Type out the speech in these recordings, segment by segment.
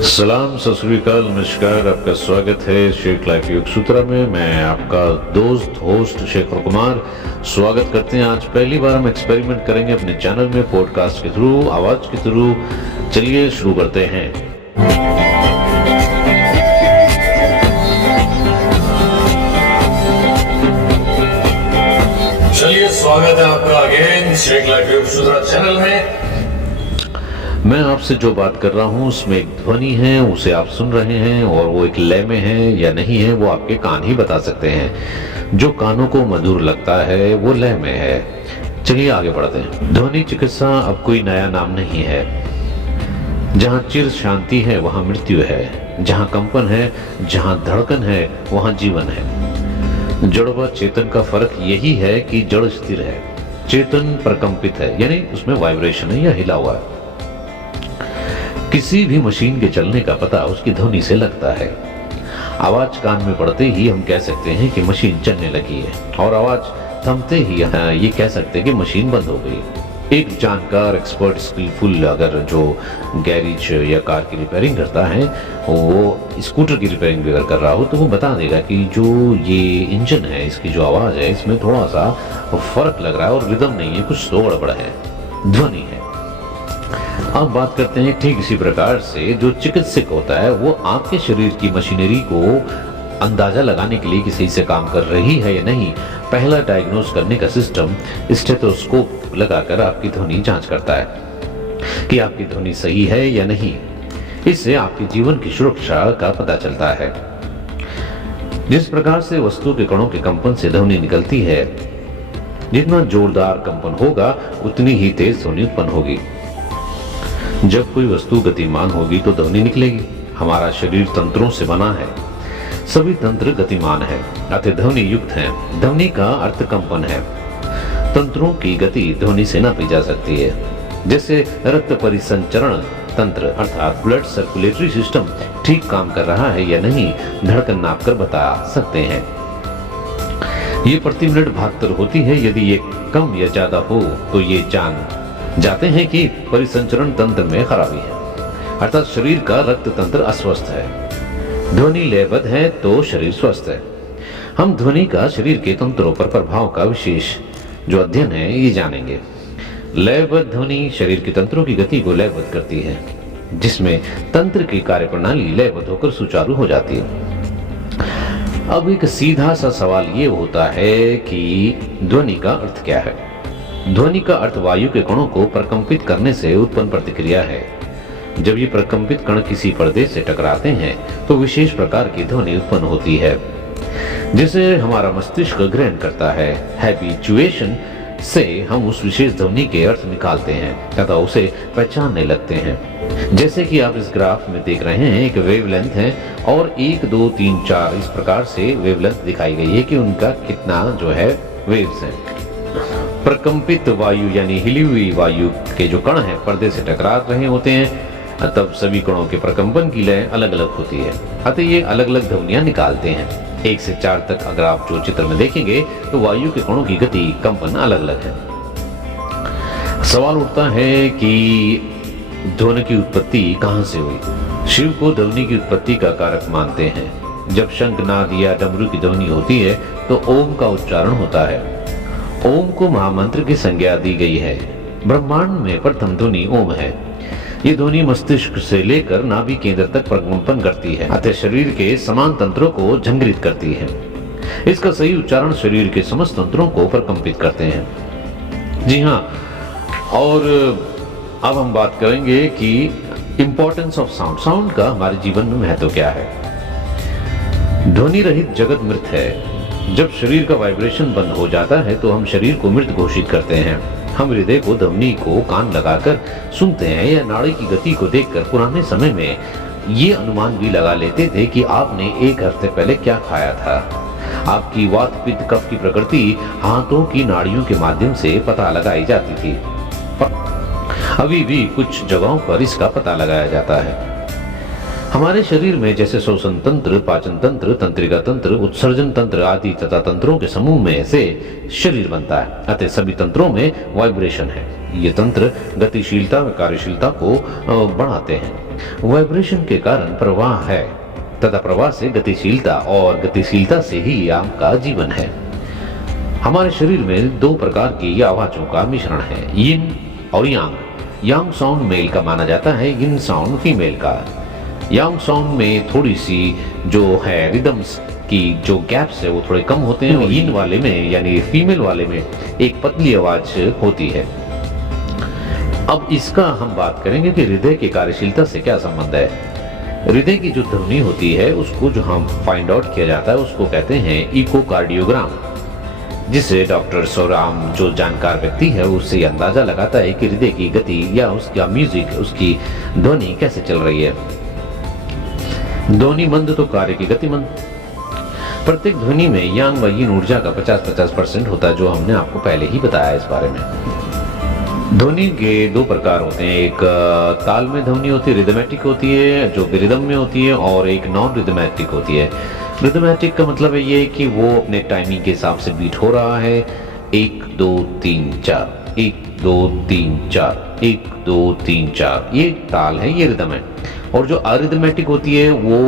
सलाम, सत श्री अकाल, नमस्कार। आपका स्वागत है शेख लाइफ योग सूत्रा में। मैं आपका दोस्त होस्ट शेखर कुमार स्वागत करते हैं। आज पहली बार हम एक्सपेरिमेंट करेंगे अपने चैनल में पॉडकास्ट के थ्रू, आवाज के थ्रू। चलिए शुरू करते हैं। चलिए, स्वागत है आपका अगेन शेख लाइफ योग सूत्रा चैनल में। मैं आपसे जो बात कर रहा हूँ उसमें एक ध्वनि है, उसे आप सुन रहे हैं, और वो एक लय में है या नहीं है वो आपके कान ही बता सकते हैं। जो कानों को मधुर लगता है वो लय में है। चलिए आगे बढ़ते हैं। ध्वनि चिकित्सा अब कोई नया नाम नहीं है। जहाँ चिर शांति है वहाँ मृत्यु है, जहाँ कंपन है, जहाँ धड़कन है वहाँ जीवन है। जड़ व चेतन का फर्क यही है कि जड़ स्थिर है, चेतन प्रकंपित है, यानी उसमें वाइब्रेशन है या हिला हुआ है। किसी भी मशीन के चलने का पता उसकी ध्वनि से लगता है। आवाज कान में पड़ते ही हम कह सकते हैं कि मशीन चलने लगी है, और आवाज थमते ही ये कह सकते हैं कि मशीन बंद हो गई। एक जानकार, एक्सपर्ट, स्किलफुल अगर जो गैरेज या कार की रिपेयरिंग करता है, वो स्कूटर की रिपेयरिंग भी अगर कर रहा हो, तो वो बता देगा कि जो ये इंजन है, इसकी जो आवाज है, इसमें थोड़ा सा फर्क लग रहा है और रिदम नहीं है, कुछ तो गड़बड़ है, ध्वनि है। अब बात करते हैं ठीक इसी प्रकार से जो चिकित्सक होता है वो आपके शरीर की मशीनरी को अंदाजा लगाने के लिए कि सही से काम कर रही है या नहीं, पहला डायग्नोस करने का सिस्टम स्टेथोस्कोप लगाकर आपकी ध्वनि जांच करता है कि आपकी ध्वनि सही है या नहीं। इससे आपके जीवन की सुरक्षा का पता चलता है। जिस प्रकार से वस्तु के कणों के कंपन से ध्वनि निकलती है, जितना जोरदार कंपन होगा उतनी ही तेज ध्वनि उत्पन्न होगी। जब कोई वस्तु गतिमान होगी तो ध्वनि निकलेगी। हमारा शरीर तंत्रों से बना है, सभी तंत्र गतिमान है, अतः ध्वनि युक्त है। ध्वनि का अर्थ कंपन है। तंत्रों की गति ध्वनि से नापी जा सकती है। जैसे रक्त परिसंचरण तंत्र अर्थात ब्लड सर्कुलेटरी सिस्टम ठीक काम कर रहा है या नहीं, धड़कन नाप कर बता सकते हैं। ये प्रति मिनट 72 होती है। यदि ये कम या ज्यादा हो तो ये जान जाते हैं कि परिसंचरण तंत्र में खराबी है, अर्थात शरीर का रक्त तंत्र अस्वस्थ है। ध्वनि लयबद्ध है तो शरीर स्वस्थ है। हम ध्वनि का शरीर के तंत्रों पर प्रभाव का विशेष जो अध्ययन है ये जानेंगे। लयबद्ध ध्वनि शरीर के तंत्रों की गति को लयबद्ध करती है, जिसमें तंत्र की कार्यप्रणाली लयबद्ध होकर सुचारू हो जाती है। अब एक सीधा सा सवाल ये होता है कि ध्वनि का अर्थ क्या है। ध्वनि का अर्थ वायु के कणों को प्रकंपित करने से उत्पन्न प्रतिक्रिया है। जब ये प्रकंपित कण किसी पर्दे से टकराते हैं तो विशेष प्रकार की ध्वनि उत्पन्न होती है, जिसे हमारा मस्तिष्क ग्रहण करता है। हैबिचुएशन से हम उस विशेष ध्वनि के अर्थ निकालते हैं तथा उसे पहचानने लगते हैं। जैसे कि आप इस ग्राफ में देख रहे हैं, एक वेवलेंथ है और 1, 2, 3, 4 इस प्रकार से वेवलेंथ दिखाई गई है कि उनका कितना जो है वेव्स है। प्रकंपित वायु यानी हिली हुई वायु के जो कण हैं पर्दे से टकरा रहे होते हैं, तब सभी कणों के प्रकंपन की लय अलग अलग होती है, अतः ये अलग अलग ध्वनियां निकालते हैं। 1 से 4 तक अगर आप जो चित्र में देखेंगे तो वायु के कणों की गति, कंपन अलग अलग है। सवाल उठता है कि ध्वनि की उत्पत्ति कहां से हुई। शिव को ध्वनि की उत्पत्ति का कारक मानते हैं। जब शंख, नाद या डमरू की ध्वनि होती है तो ओम का उच्चारण होता है। ओम को महामंत्र की संज्ञा दी गई है। ब्रह्मांड में प्रथम ध्वनि ओम है। ये ध्वनि मस्तिष्क से लेकर नाभि केंद्र तक प्रकंपन करती है, अतः शरीर के समान तंत्रों को झंकृत करती है। इसका सही उच्चारण शरीर के समस्त तंत्रों को प्रकंपित करते हैं। जी हाँ, और अब हम बात करेंगे कि इंपॉर्टेंस ऑफ साउंड। साउंड का हमारे जीवन में महत्व क्या है। ध्वनि रहित जगत मृत है। जब शरीर का वाइब्रेशन बंद हो जाता है तो हम शरीर को मृत घोषित करते हैं। हम हृदय को, ध्वनि को कान लगाकर सुनते हैं या नाड़ी की गति को देखकर पुराने समय में ये अनुमान भी लगा लेते थे कि आपने 1 हफ्ते पहले क्या खाया था। आपकी वात, पित्त, कफ की प्रकृति हाथों की नाड़ियों के माध्यम से पता लगाई जाती थी। अभी भी कुछ जगहों पर इसका पता लगाया जाता है। हमारे शरीर में जैसे श्वसन तंत्र, पाचन तंत्र, तंत्रिका तंत्र, उत्सर्जन तंत्र आदि तथा तंत्रों के समूह में से शरीर बनता है, अतः सभी तंत्रों में वाइब्रेशन है। ये तंत्र गतिशीलता व कार्यशीलता को बढ़ाते हैं। वाइब्रेशन के कारण प्रवाह है तथा प्रवाह से गतिशीलता और गतिशीलता से ही आपका जीवन है। हमारे शरीर में दो प्रकार की आवाजों का मिश्रण है, यिन और यांग। यांग साउंड मेल का माना जाता है, यिन साउंड फीमेल का। यांग साउंड में थोड़ी सी जो है रिदम्स की जो गैप्स है वो थोड़े कम होते हैं, और यिन वाले में यानी फीमेल वाले में एक पतली आवाज होती है। अब इसका हम बात करेंगे कि हृदय की कार्यशीलता से क्या संबंध है। हृदय की जो ध्वनि होती है उसको जो हम फाइंड आउट किया जाता है उसको कहते हैं इकोकार्डियोग्राम, जिसे डॉक्टर सोराम जो जानकार व्यक्ति है उससे अंदाजा लगाता है कि हृदय की गति या उसका म्यूजिक, उसकी ध्वनि कैसे चल रही है। ध्वनि मंद तो कार्य की गति मंद। प्रत्येक ध्वनि में यांग व यिन ऊर्जा का 50-50% होता है, जो हमने आपको पहले ही बताया इस बारे में। ध्वनि के दो प्रकार होते हैं, एक ताल में ध्वनि होती है, रिदमेटिक होती है जो रिदम में होती है, और एक नॉन रिदमेटिक होती है। रिदमेटिक का मतलब है ये कि वो अपने टाइमिंग के हिसाब से बीट हो रहा है, 1 2 3 4 1 2 3 4 1 2 3 4, ये ताल है, ये रिदम है। और जो अरिदमेटिक होती है वो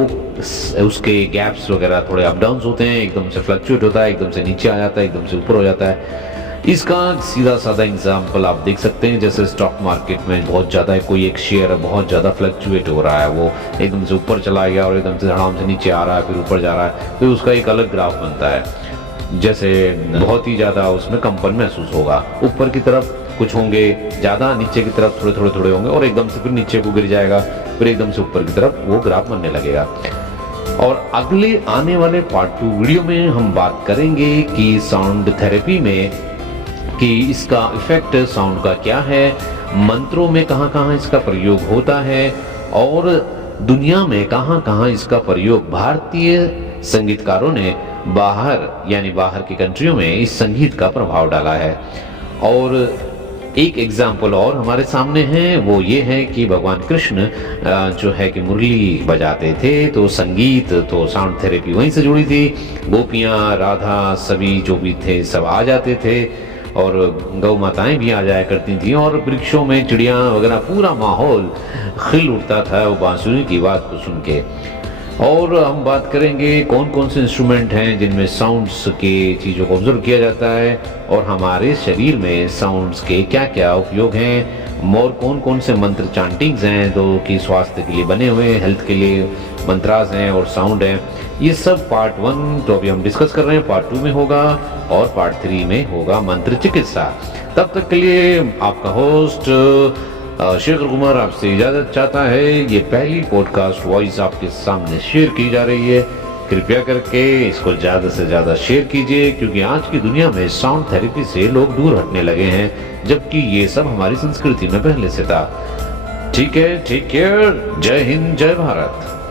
उसके गैप्स वगैरह थोड़े अप डाउन होते हैं, एकदम से फ्लक्चुएट होता है, एकदम से नीचे आ जाता है, एकदम से ऊपर हो जाता है। इसका सीधा साधा एग्जाम्पल आप देख सकते हैं, जैसे स्टॉक मार्केट में बहुत ज़्यादा कोई एक शेयर बहुत ज़्यादा फ्लक्चुएट हो रहा है, वो एकदम से ऊपर चला गया और एकदम से धड़ाम से नीचे आ रहा है, फिर ऊपर जा रहा है, तो उसका एक अलग ग्राफ बनता है। जैसे बहुत ही ज़्यादा उसमें कंपन महसूस होगा, ऊपर की तरफ कुछ होंगे ज़्यादा, नीचे की तरफ थोड़े थोड़े थोड़े होंगे, और एकदम से फिर नीचे को गिर जाएगा, फिर एकदम से ऊपर की तरफ वो ग्राफ बनने लगेगा। और अगले आने वाले पार्ट 2 वीडियो में हम बात करेंगे कि साउंड थेरेपी में कि इसका इफेक्ट साउंड का क्या है, मंत्रों में कहाँ कहाँ इसका प्रयोग होता है, और दुनिया में कहाँ कहाँ इसका प्रयोग भारतीय संगीतकारों ने बाहर यानी बाहर की कंट्रियों में इस संगीत का प्रभाव डाला है। और एक एग्जाम्पल और हमारे सामने है, वो ये है कि भगवान कृष्ण जो है कि मुरली बजाते थे, तो संगीत तो साउंड थेरेपी वहीं से जुड़ी थी। गोपियाँ, राधा, सभी जो भी थे सब आ जाते थे, और गौ माताएं भी आ जाया करती थी, और वृक्षों में चिड़िया वगैरह पूरा माहौल खिल उठता था वो बांसुरी की बात को सुन के। और हम बात करेंगे कौन कौन से इंस्ट्रूमेंट हैं जिनमें साउंड्स के चीज़ों को ऑब्जर्व किया जाता है, और हमारे शरीर में साउंड्स के क्या क्या उपयोग हैं, और कौन कौन से मंत्र चांटिंग्स हैं जो कि स्वास्थ्य के लिए बने हुए हैं, हेल्थ के लिए मंत्रास हैं और साउंड हैं। ये सब पार्ट 1 तो अभी हम डिस्कस कर रहे हैं, पार्ट 2 में होगा, और पार्ट 3 में होगा मंत्र चिकित्सा। तब तक के लिए आपका होस्ट शेखर कुमार आपसे इजाजत चाहता है। ये पहली पॉडकास्ट वॉइस आपके सामने शेयर की जा रही है, कृपया करके इसको ज्यादा से ज्यादा शेयर कीजिए, क्योंकि आज की दुनिया में साउंड थेरेपी से लोग दूर हटने लगे हैं, जबकि ये सब हमारी संस्कृति में पहले से था। ठीक है, टेक केयर, जय हिंद, जय भारत।